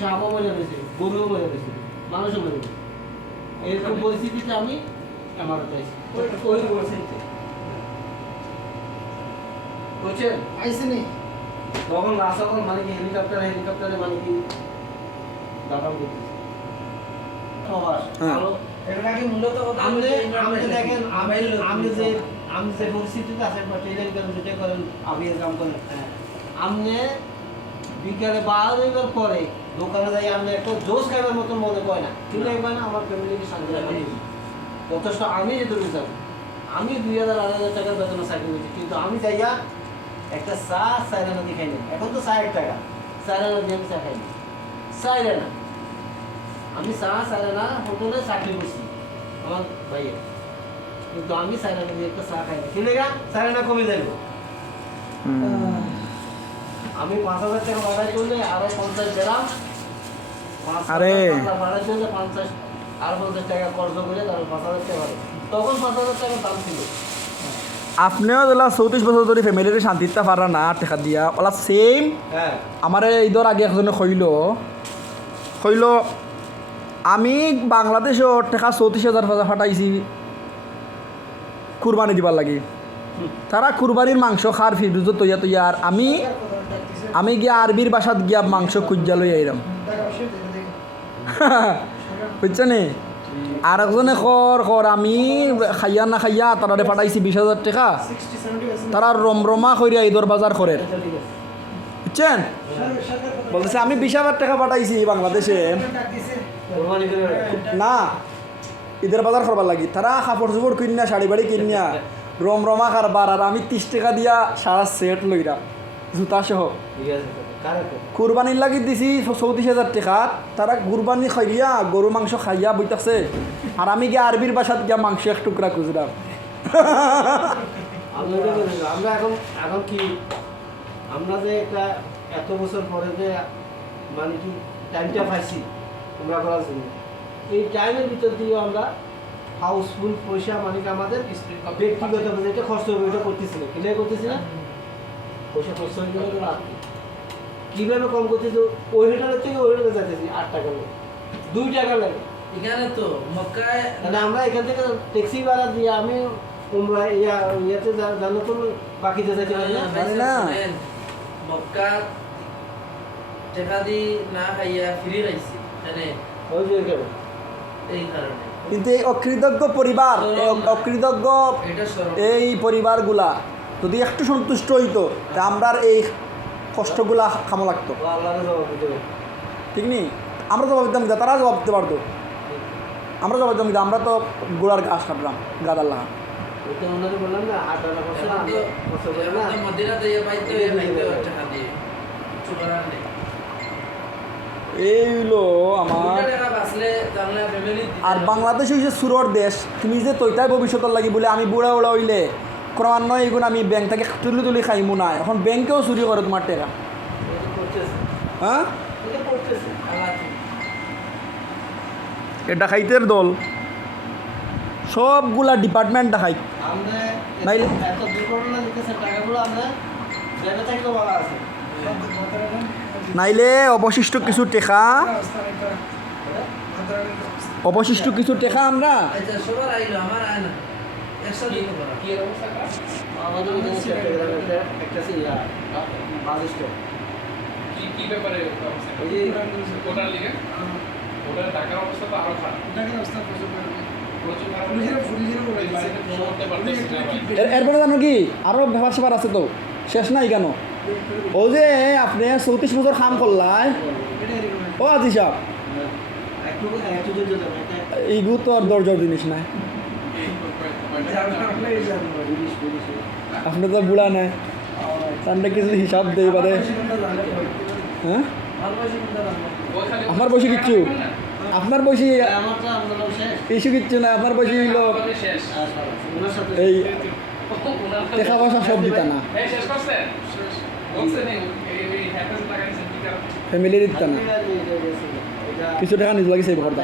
সাপও মরে গেছে, গরুও মরে গেছে, মানুষও মরে গেছে। এরকম পরিস্থিতিতে আমি আমার চাইছি ওই পরিস্থিতিতে বুঝছেন আইসে নেই তখন রাস্তাখন মানে কি হেলিকপ্টারে মানে কি দাফন করতেছে সবার ভালো এটা কি মূলত আপনি দেখেন আমি যে পরিস্থিতিতে আছেন বা ট্রেনিং করেন যেটা করেন আপনি কাম করেন আপনি বিকালে 12 হইবার পরে দোকানে যাই আপনি একটা জোস খাইবার মতো মনে করে না কিন্তু একবার না আমার ফ্যামিলিকে শান্তি রাখি যথেষ্ট আমি যেটুকু চাই আমি 2000-2500 টাকার বেতনে চাকরি করছি কিন্তু আমি যাইয়া একটা চা 4 আনা দিয়ে খাইনি এখন তো 4 টাকা 4 আনা দিয়ে আমি চা খাইনি 4 আনা আমি চা 4 আনা হোটেলে চাকরি করছি আমার ভাইয়ের কিন্তু আমি 4 আনা দিয়ে একটা চা খাইনি কি লেগা 4 আনা কমে যাইব আমি 5000 টাকা ভাড়া করলে আরো 50 দিলাম আরে ভাড়া করলে 50 আর 50 টাকা খরচ করে তারপর 5000 টাকা ভাড়া তখন 5000 টাকা দাম ছিল আপনিও যেলা 34 বছর ধরে ফ্যামিলির শান্তিতে পারা না টেকা দিয়া ওলা সেম হ্যাঁ আমার ঈদর আগে একজনে কইল আমি বাংলাদেশও টেকা 34,000 ফাটাইছি কুরবানি দিবার লাগি তারা কুরবানির মাংস খার ফিরুজ তৈয়া তৈয়া আর আমি গিয়া আরবির বাসাত গিয়া মাংস খুঁজা লই আইলাম বুঝছো নি আর একজনে খর আমি খাইয়া না খাইয়া তারা ফাটাইছি 20,000 টাকা তারা রমরমা কইরা ঈদর বাজার করে বুঝছেন বলতেছে আমি 20,000 টাকা পাঠাইছি বাংলাদেশে কুরবানি করে না ঈদের বাজার করবার লাগি তারা কাপড় চোপড় কিনিয়া শাড়ি বাড়ি কিনিয়া রমরমা কারবার আর আমি 30 টাকা দিয়া সারা সেট লইরা জুতা সহ ঠিক আছে কারেক্ট কুরবানির লাগি দিছি 34,000 টাকা তারা কুরবানি খাইয়া গরু মাংস খাইয়া বইতাছে আর আমি গিয়া আরবির বাসাত গিয়া মাংস এক টুকরা খুঁজলাম আমরা এখন কি আমরা যে একটা এত বছর পরে যে মানে কি টাইমটা পাইছি আমরা করার জন্য এই টাইমের ভিতর দিয়ে আমরা হাউসফুল পয়সা মানে কি আমাদের ব্যক্তিগত যেটা খরচ হবে ওইটা করতেছি না ক্লিয়ার করতেছি না পয়সা খরচ হয়ে গেলে আর কীভাবে কম করতেছি ওই হোটেলের থেকে ওই হোটেলে যাইতেছি 8 টাকা লাগে 2 টাকা লাগে এখানে তো মক্কায় মানে আমরা এখান থেকে ট্যাক্সি ভাড়া দিয়ে আমি তোমরা ইয়াতে জানো তো বাকিতে যাইতে পারি না মক্কা টাকা দি না খাইয়া ফ্রি রাইছি মানে ওই যে এখানে এই কারণে কিন্তু এই অকৃতজ্ঞ পরিবার অকৃতজ্ঞ এটা সরল এই পরিবারগুলা যদি একটু সন্তুষ্ট হইতো তা আমরা এই কষ্টগুলা খামো লাগতো আল্লাহরে জবাব দিতে হবে ঠিক নি আমরা জবাব দিতাম না, তারা জবাব দিতে পারতো আমরা জবাব দিতাম না, আমরা তো গোড়ার ঘাস কাটলাম গাদার লাগা ওইটা ওনারে বললাম না 8 টাকা খরচ না খরচ করে না মদিনাতে পাইতে টাকা দিয়ে চুকারার নেই এই হইলো আমার টাকা বাঁচলে জানলে ফ্যামিলি আর বাংলাদেশ হইছে সুরর দেশ তুমি যে তৈতাই ভবিষ্যতের লাগি বলে আমি বুড়া উড়া হইলে ক্রমান্বয়ে এগুন আমি ব্যাংক থেকে তুলি খাইমু না এখন ব্যাংকেও চুরি করে তোমার টাকা এটা করতেছে হ্যাঁ এটা করতেছে এ ডাকাইতের দল সবগুলা ডিপার্টমেন্ট ডাকাই আমরা নাইলে- এত দুর্ঘটনা দিতেছে টাকাগুলো আমরা জেলে থাকলেও ভালো আছে নাইলে অবশিষ্ট কিছু টেকা অবশিষ্ট কিছু টেকা আমরা আচ্ছা সবার আইলো আমার আয় না একসাথে দিতে পারা কি অবস্থা কাজ আমাদের এখানে চট্টগ্রামে একটা বাস স্টপ কি ব্যাপারে অবস্থা ওই যে ওটার লিগে ওটার ঢাকার অবস্থা তো আরো খারাপ প্রচুর খারাপ বাড়িতে ফোন করতে পারতেছি না এরপরে জানো কি আরও ব্যাপার স্যাপার আছে তো শেষ নাই কেন ও যে আপনি 34 বছর কাম করলাই ও আজি সাহেব একটু যদি যাবে এইগু তো আর দরজার জিনিস নাই আপনি তো বুড়া নাই তাহলে কিছু হিসাব দেই পারে হ্যাঁ ওখানে আমার বয়সী কিচ্ছু আপনার বয়সী আমার তো আন্দোলন শেষ ইস্যু কিচ্ছু না আপনার বয়সী হইল শেষ ওনার সাথে এই টাকা পয়সা সব দিতা না এই শেষ করছে বলছে নেই এই হ্যাপেস টাকা নিছে কি কারণ ফ্যামিলি দিতা না কিছু টাকা নিজ লাগে সেভ করতা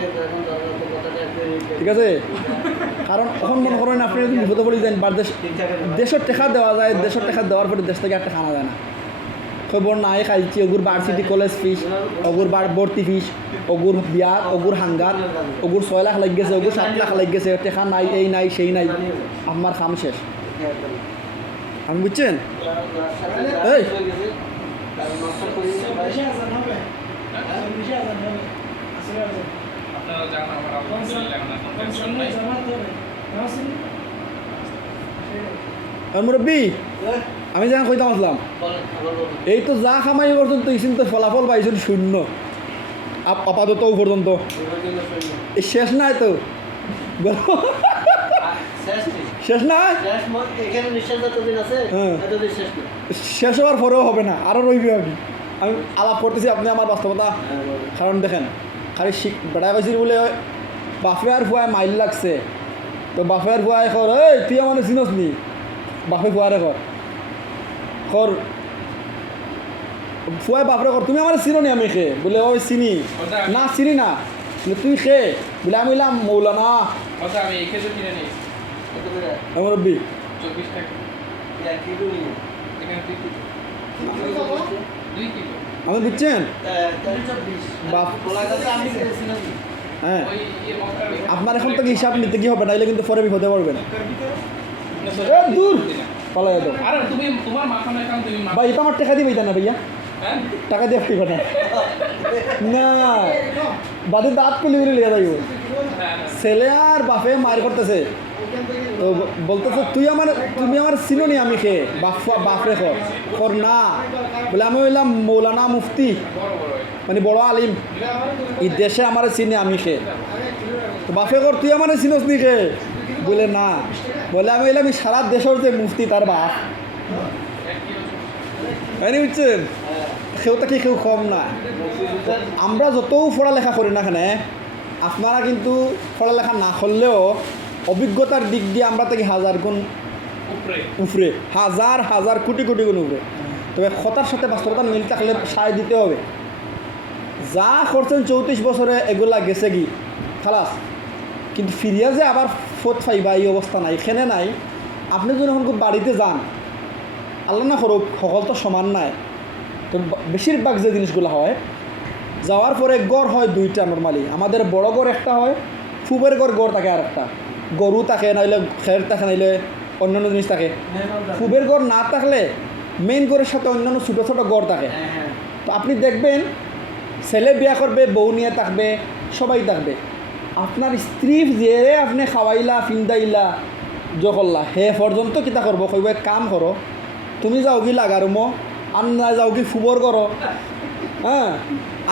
ঠিক আছে কারণ এখন মনে করেন আপনি যদি বিপদে পড়ে যান দেশের টাকা দেওয়া যায় দেশের টাকা দেওয়ার পরে দেশ থেকে একটা খানা যায় না খবর নাই খাইছি ওগুর ভার্সিটি কলেজ ফিস ওগুর ভর্তি ফিস ওগুর বিয়া ওগুর হাঙ্গার ওগুর 6 লাখ লাগ গেছে ওগুর 7 লাখ লাগ গেছে টেকা নাই এই নাই সেই নাই আমার কাম শেষ আমি বুঝছেন এই আপনারা যান আমার আলহামদুলিল্লাহ এখন টেনশন নাই আর মুরব্বী আমি যখন কইতাম আসলাম এই তো যা খামাই পর্যন্ত ইসিন তো ফলাফল পাইছেন শূন্য আপাতত পর্যন্ত এই শেষ নাই তো শেষ নাই হ্যাঁ। শেষ হওয়ার পরেও হবে না আরও রইবি আমি আমি আলাপ করতেছি আপনি আমার বাস্তবতা কারণ দেখেন খালি বেড়া কইছিল বলে বাপে আর ফুয়ায় মাইল লাগছে তো বাপে আর ফুয়ায় কর এই তুই আমার চিনস নি বাপে ফুয়ারে কর কর ফুয়ায় বাপরে কর তুমি আমার চিনো নি আমি খে বলে ওই চিনি না চিনি না বলে তুই খে বলে আমি বললাম মৌলানা আচ্ছা আমি এই খেজুর কিনে নিই আমার রব্বি 24 টাকা এখানে 2 কিলো আমি বুঝছেন বাপ হ্যাঁ ওই আপনার এখন থেকে হিসাব নিতে কি হবে নাইলে কিন্তু পরে বিপদে পড়বেন দূর পালাই দাও আরে তুমি তোমার মাথা নাই কারণ তুমি ভাই এটা আমার টাকা দিবেই না ভাইয়া হ্যাঁ টাকা দিয়ে পাইবা না না বাদে দাঁত পেলে বেরিয়ে লিয়ে যাইব ছেলে আর বাপে মায়ের করতেছে তো বলতেছে তুমি আমার চিনো নি আমি খেয়ে বাপরে কর না বলে আমি হইলাম মৌলানা মুফতি মানে বড় আলিম এই দেশে আমার চিনি আমি খেয়ে তো বাপে কর তুই আমার চিনস নি খেয়ে বলে না বলে আমি হইলাম সারা দেশের যে মুফতি তার বাপ হয়নি বুঝছেন সেওটা কি কেউ কম না আমরা যতও পড়ালেখা করি না এখানে আপনারা কিন্তু পড়ালেখা না করলেও অভিজ্ঞতার দিক দিয়ে আমরা থেকে 1000 গুণ উপরে হাজার কোটি কোটি গুণ উপরে তবে কথার সাথে বাস্তবতার মিল থাকলে সায় দিতে হবে যা করছেন 34 বছরে এগুলা গেছে কি খালাস কিন্তু ফিরিয়া যে আবার ফোট ফাইবা এই অবস্থা নাই এখানে নাই আপনি যদি এখন বাড়িতে যান আল্লাহ না করুক সকল তো সমান নাই তো বেশিরভাগ যে জিনিসগুলো হয় যাওয়ার পরে গড় হয় 2টা নর্মালি আমাদের বড় গড় একটা হয় ফুবের গড় থাকে আর একটা গরু থাকে নাইলে খের থাকে নাইলে অন্যান্য জিনিস থাকে ফুবের গড় না থাকলে মেইন গড়ের সাথে অন্যান্য ছোটো ছোটো গড় থাকে তো আপনি দেখবেন ছেলে বিয়া করবে বউ নিয়ে থাকবে সবাই থাকবে আপনার স্ত্রী যে আপনি খাওয়াইলা ফিন্দাইলা জকল্লা হে পর্যন্ত কিতা করবো কইব কাম করো তুমি যাও কি লাগারুমো আর নাই যাও কি ফুবর করো হ্যাঁ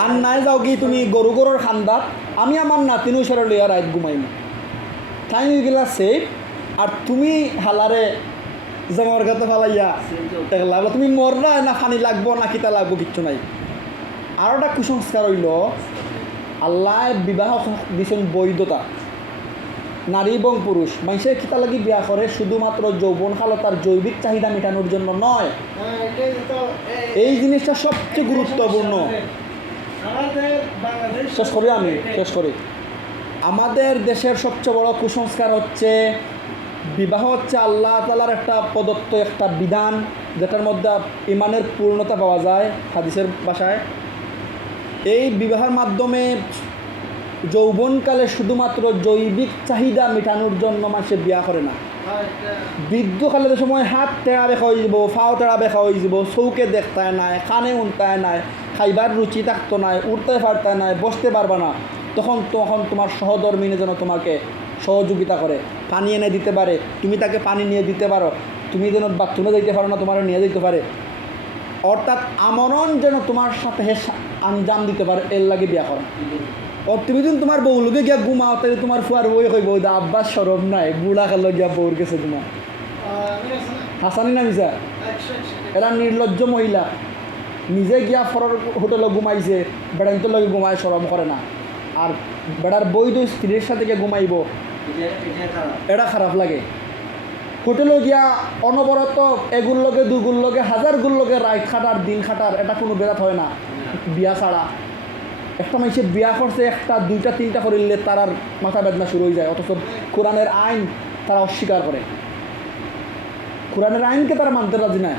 আর নাই যাও কি তুমি গরুর খান্দাত আমি আমার নাতিনু সরে লইয়া রাত ঘুমাইম তাই গেলা সেফ আর তুমি হালারে জামার গাতে ফালাইয়া দেখলা তুমি মররা না পানি লাগবো না কিতা লাগবো কিচ্ছু নাই আর একটা কুসংস্কার হইল আল্লাহ বিবাহ দিছেন বৈধতা নারী এবং পুরুষ মানুষের কিতা লাগি বিয়া করে শুধুমাত্র যৌবন কালতার জৈবিক চাহিদা মেটানোর জন্য নয় এই জিনিসটা সবচেয়ে গুরুত্বপূর্ণ শেষ করি আমাদের দেশের সবচেয়ে বড় কুসংস্কার হচ্ছে বিবাহ হচ্ছে আল্লাহ তাআলার একটা প্রদত্ত একটা বিধান যেটার মধ্যে ইমানের পূর্ণতা পাওয়া যায় হাদিসের ভাষায় এই বিবাহের মাধ্যমে যৌবনকালে শুধুমাত্র জৈবিক চাহিদা মেটানোর জন্য মানুষে বিয়া করে না বৃদ্ধকালের সময় হাত টেড়া বেখা হয়ে যাব ফাও টেড়া বেখা হয়ে যাব চৌকে দেখতায় নাই কানে উনতায় নাই খাইবার রুচি থাকতো নাই উঠতে পারতায় নাই বসতে পারবা না তখন তোমার সহধর্মিনী যেন তোমাকে সহযোগিতা করে পানি এনে দিতে পারে তুমি তাকে পানি নিয়ে দিতে পারো তুমি যেন বাথরুমে যেতে পারো না তোমার নিয়ে যেতে পারে অর্থাৎ আমরণ যেন তোমার সাথে আঞ্জাম দিতে পারে এর লাগে বিয়া করা ও তুমি যদি তোমার বউ লোকে গিয়া ঘুমাও তাহলে তোমার ফুয়ার বই কইব আব্বাস সরব নাই বুড়া কালো গিয়া বউর গেছে তোমার হাসানি না মিসা এরা নির্লজ্জ মহিলা নিজে গিয়া ফরের হোটেলে ঘুমাইছে বেড়াইতে লগে ঘুমায় সরম করে না আর বেড়ার বৈধ স্ত্রীর সাথে গিয়ে ঘুমাইব এটা খারাপ লাগে হোটেলে গিয়া অনবরত এগুর লগে দুগুর লগে হাজারগুর লগে রাত খাটার দিন খাটার এটা কোনো বেরাত হয় না বিয়া ছাড়া একটা মানুষের বিয়া করছে একটা দুইটা তিনটা করিলে তার আর মাথা বেদনা শুরু হয়ে যায় অথচ কোরআনের আইন তারা অস্বীকার করে কোরআনের আইনকে তারা মানতে রাজি না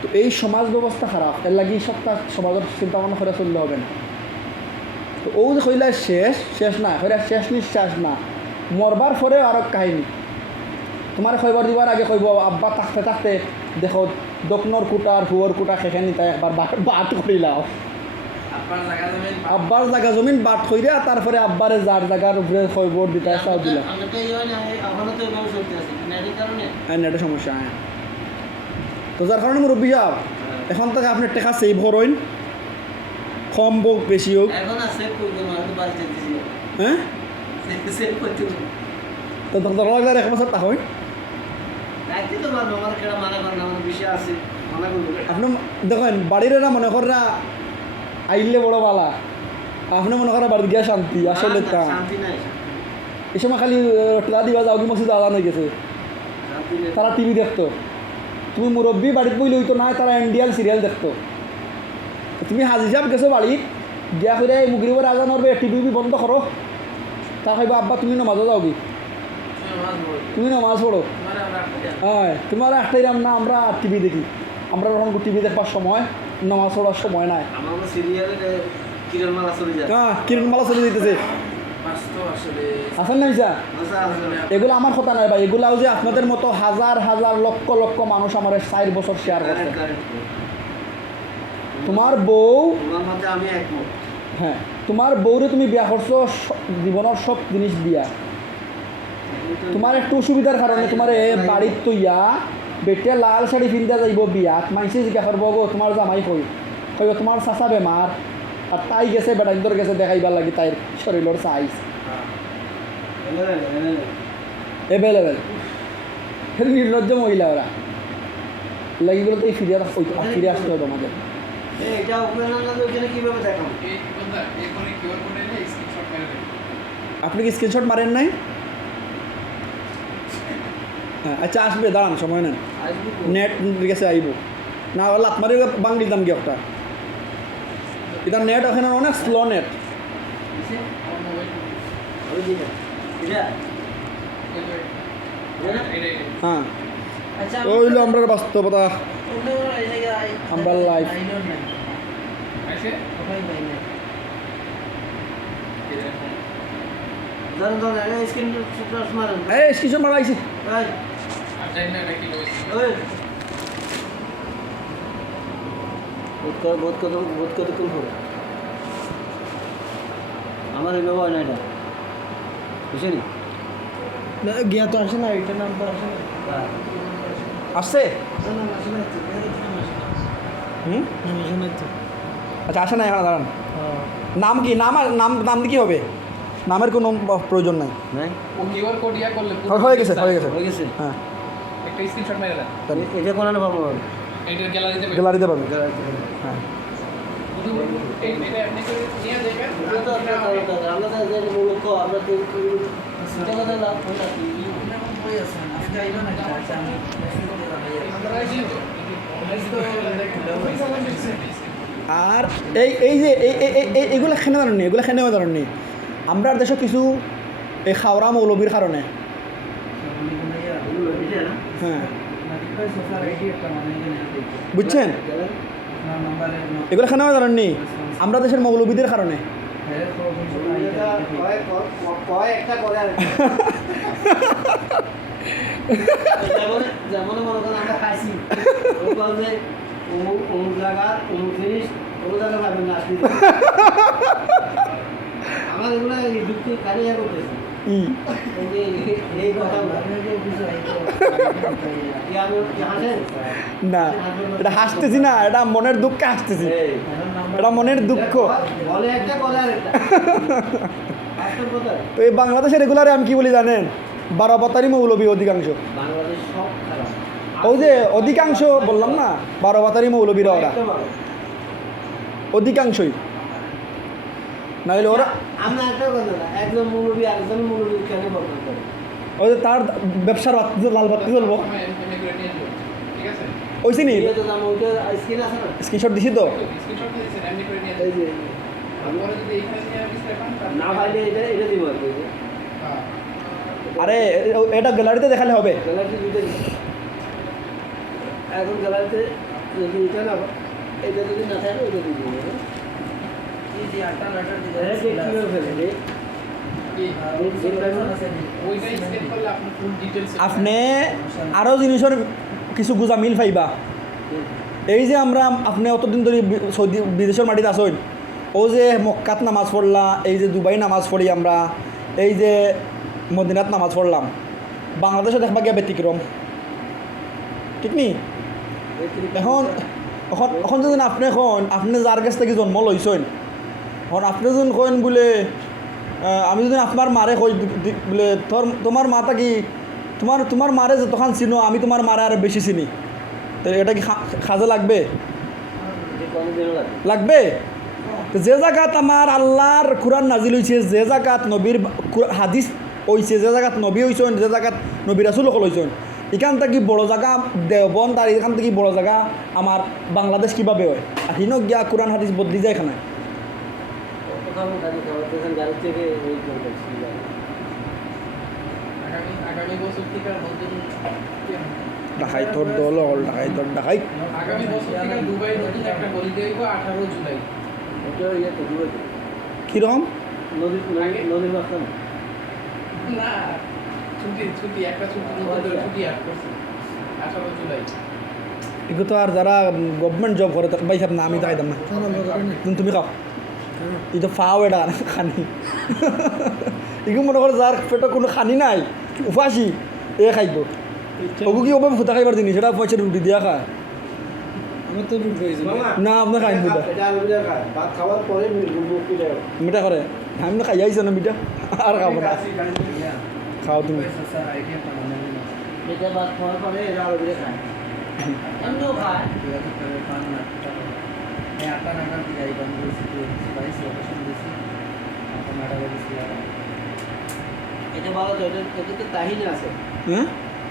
তো এই সমাজ ব্যবস্থা খারাপ, এর লাগি সপ্তাহ সমাজের চিন্তা ভাবনা করে চললে হবে না। তো ও যে কইলা শেষ না কইরা শেষ নিঃশ্বাস না, মরবার পরেও আরো কাহিনী। তোমার খবর দিবার আগে কইব আব্বা থাকতে থাকতে দেখো দক্ষিণর কুটার হুয়র কুটা সেখানে তাই একবার বাট করিলাও, আপনার জায়গা জমিন আব্বার জায়গা জমিন বাট কইরা তারপরে আব্বারে যার জায়গার উপরে খবর দিতে চাও দিলাম। আমরা তো এই হয় না, এখনো তো এভাবে চলতে আছে নেটের কারণে। হ্যাঁ এটা সমস্যা। হ্যাঁ তো যার কারণে মুরব্বী সাহেব এখন থেকে আপনি টাকা সেভ করেন, কম হোক বেশি হোক। এখন আর সেভ করবো না, তো বাড়িতে দিছি। হ্যাঁ সেভ করতে হবে। তো 10,000 এক বছর টাকা হয় রাখতে তো পারবো, আমার কেডা মানা করে না, আমার বিষয় আছে মানা করবো। আপনি দেখেন বাড়ির এরা মনে করা আইলে বড় বালা, আপনি মনে করা বাড়ি গিয়া শান্তি আসলে তা শান্তি নাই, এই সময় খালি টিলা দিবা যাও কি মসজিদ আলাদা হয়ে গেছে, শান্তি নেই। তারা টিভি দেখতো। তুমি মুরব্বী বাড়িতে বইলে হইতো না, তারা ইন্ডিয়ান সিরিয়াল দেখতো। তুমি হাজি সাহেব গেছো বাড়িত গিয়া করে মুগির উপর আজান করবে, টিভি বন্ধ করো, তা খাইবা আব্বা তুমি নমাজও যাও কি, তুমি নমাজ পড়ো। হ্যাঁ তোমার একটাই রাম না, আমরা টিভি দেখি, আমরা যখন টিভি দেখবার সময় নামাজ পড়ার সময় নাই। আমার সিরিয়ালে কিরণ মালা চলে যায়। হ্যাঁ কিরণ মালা চলে দিতেছে, বাস্তব আসলে আসেন না মিসা? আচ্ছা, আচ্ছা। এগুলো আমার কথা নয় ভাই, এগুলাও যে আপনাদের মতো হাজার হাজার লক্ষ লক্ষ মানুষ আমার 4 বছর শেয়ার করছে। Correct, correct. তোমার বউ, তোমার মধ্যে আমি একমত। হ্যাঁ তোমার বউরে তুমি বিয়া করছো জীবনের সব জিনিস দিয়া, তোমার একটু অসুবিধার কারণে তোমার বাড়ির তৈয়া বেটে লাল শাড়ি পিন্ধা যাইব বিয়াত, মাইসে জিজ্ঞা করবো গো তোমার জামাই কই, কইব তোমার চাচা বেমার, আর তাই গেছে বেটাইন্দর গেছে দেখাইবার লাগি তাইর শরীরের সাইজ এভেলেবেল। নির্লজ্জ মহিলা ওরা লাগি বলতে এই ফিরে আসতে হবে আমাদের। এটা ওখানে না তো ওখানে কিভাবে দেখাবো? এই বন্ধা এখানে কিউআর কোড এনে স্ক্রিনশট মেরে দেন। আপনি কি স্ক্রিনশট মারেন নাই? হ্যাঁ আচ্ছা আসবে, দাঁড়ান সময় নেন, নেট গেছে আইব না হলে আপনার বাংলি দাম কি একটা এটা নেট ওখানে অনেক স্লো নেট। আমার মোবাইল ওই দিকে এটা হ্যাঁ আচ্ছা ওইলো আমরা বাস্তবতা, আমরা লাইভ। আইছে ধরুন ধরুন এটা স্ক্রিন শট মারেন। এই স্ক্রিনশট মারা আইছে। এই আর জানি না এটা কি হইছে। ওই বোধ কতক্ষণ হবে? আমার এই ব্যবহার না এটা বুঝছেন? গিয়া তো আসে না, এটা নাম তো আসে না, আসছে হুম আচ্ছা আসে না এখন, দাঁড়ান নাম কি, নাম আর নাম কি হবে, নামের কোনো প্রয়োজন নাই। নাই ও কিউআর কোড ইয়া করলে হয়ে গেছে হয়ে গেছে হয়ে গেছে। হ্যাঁ একটা স্ক্রিনশট মেরে দেন। এটা কোন না পাবো এইটার গ্যালারিতে গ্যালারিতে পাবে। হ্যাঁ শুধু এটা আপনি করে নিয়ে যাবেন। আমরা তো যে মূলত আমরা তো এটা কথা লাভ হয় না কি আর এই যে এগুলো খেনে ধরনি, এগুলো খেনে ধরনি আমরা দেশে কিছু এই খাওয়া মৌলবীর কারণে। হ্যাঁ বুঝছেন, এগুলো খেনে ধরনি আমরা দেশের মৌলবীদের কারণে। একটা করে আর যেমন মনে করেন আমরা খাইছি অমুক জায়গার অমুক জিনিস অমুক জায়গা পাবেন না আসলে আমার এগুলো দুঃখ কারিয়া করতেছে এই কথা না এটা হাসতেছি না, এটা মনের দুঃখে হাসতেছি, এটা মনের দুঃখ। বলে একটা বলে আরেকটা তো এই বাংলাদেশের রেগুলারে আমি কি বলি জানেন, 12 পাতারি মৌলবী অধিকাংশ। বাংলাদেশ সব খারাপ, ওই যে অধিকাংশ বললাম না 12 পাতারি মৌলবীরা ওরা অধিকাংশই, নাহলে ওরা আমরা একটা কথা না, একজন মুরব্বী আরেকজন মুরব্বী কেন বদনাম করে? ওই যে তার ব্যবসার বাতি লাল বাতি চলবো আমি এমনি করে নিয়ে যাবো। ঠিক আছে? ওইসি নি এটা তো জানো, ওইটা স্ক্রিন আছে না? স্ক্রিনশট দিছি তো। স্ক্রিনশট দিয়েছেন এমনি করে নিয়ে এই যাবো। যে তারপরে যদি এইখানে নিয়ে আসতে পারেন তাহলে না পাইলে এটা দিব আর কি। হ্যাঁ। আরে এটা গ্যালারিতে দেখালে হবে। গ্যালারিতে দুটো দিচ্ছে। এখন গ্যালারিতে যদি এটা না এটা যদি না থাকে ওইটা দিয়ে দিবে এই যে আটা নাটার হ্যাঁ ঠিক করে ফেলে রে ওইটাই স্ক্যান করলে আপনি ফুল ডিটেইলস আপনি আরও জিনিসের কিছু গুজা মিল পাইবা এই যে আমরা আপনি অতদিন ধরে সৌদি বিদেশের মাটিতে আসেন ও যে মক্কাত নামাজ পড়লা এই যে দুবাই নামাজ পড়ি আমরা এই যে মদিনাত নামাজ পড়লাম বাংলাদেশে দেখবা গিয়া ব্যতিক্রম ঠিক নি এখন এখন এখন যদি আপনি যার কাছ থেকে জন্ম লইছেন এখন আপনি যখন কইন বলে আমি যদি আপনার মারে কই বলে তোমার মাতা কি তোমার মারে যতক্ষণ চিনো আমি তোমার মারে আর বেশি চিনি তো এটা কি খাজে লাগবে লাগবে তো যে জায়গাত আমার আল্লাহর কোরআন নাজিল হয়েছে যে জায়গাত নবীর হাদিস হয়েছে যে জায়গাত নবী হয়েছেন যে জায়গাত নবী রাসুল সকল হয়েছেন এখান থেকে বড় জায়গা দেওবন্দ আর এখান থেকে বড় জায়গা আমার বাংলাদেশ কীভাবে হয় আর হিনক গিয়া কোরআন হাদিস বদলি যায় এখানে আগামী বছর থেকে নতুন ঢাকাই তোর দল হল ঢাকাই তোর ঢাকাই আগামী বছর থেকে দুবাই নতুন একটা হলিডে হইব 18 জুলাই কীরকম নদীর মাঝখানে না ছুটি একটা ছুটি নতুন ছুটি আট করছে 18 জুলাই এগুলো তো আর যারা গভর্নমেন্ট জব করে তার বাইসাব না আমি তো খাইতাম না তুমি খাও এই তো ফাও এটা খানি এগুলো মনে করে যার পেটে কোনো খানি নাই উপাসি এ খাইব ওগু কি ওভাবে ফুটা খাইবার জিনিস সেটা পয়সা রুটি দিয়া খায় আমার তো রুট হয়েছে না আপনার খাইন ফুটা ভাত খাওয়ার পরে মুক্তি দেয় মিঠা করে আমি তো খাই আইছো না মিঠা আর খাবো না খাও তুমি স্যার আইডিয়া পাবেন এটা ভাত খাওয়ার পরে এরা আরো দিয়ে খায় এমনিও খায় আটা নাগাদ যাই বন্ধ হয়েছে বাইশ লোকেশন দিয়েছি আটা নাটা গেছি এটা বলা তো এটা তো তাহিনা আছে হ্যাঁ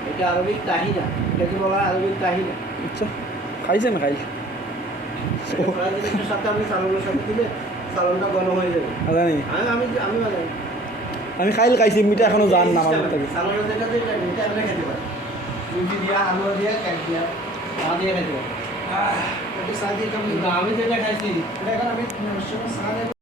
এটা আরবিক তাহিনা এটাকে বলা হয় আরবিক তাহিনা আচ্ছা খাইছেন খাই জিনিসের সাথে আমি সালনের সাথে দিলে সালনটা ঘন হয়ে যাবে জানি আমি বানাই আমি খাইলে খাইছি মিঠা এখনো জান না আমার থেকে সালনের যেটা যেটা মিঠা আমরা খেতে পারি সুজি দিয়া আলু দিয়া কেক দিয়া চা দিয়ে খেতে পারি এটা সাদি কম আমি যেটা খাইছি এটা এখন আমি চা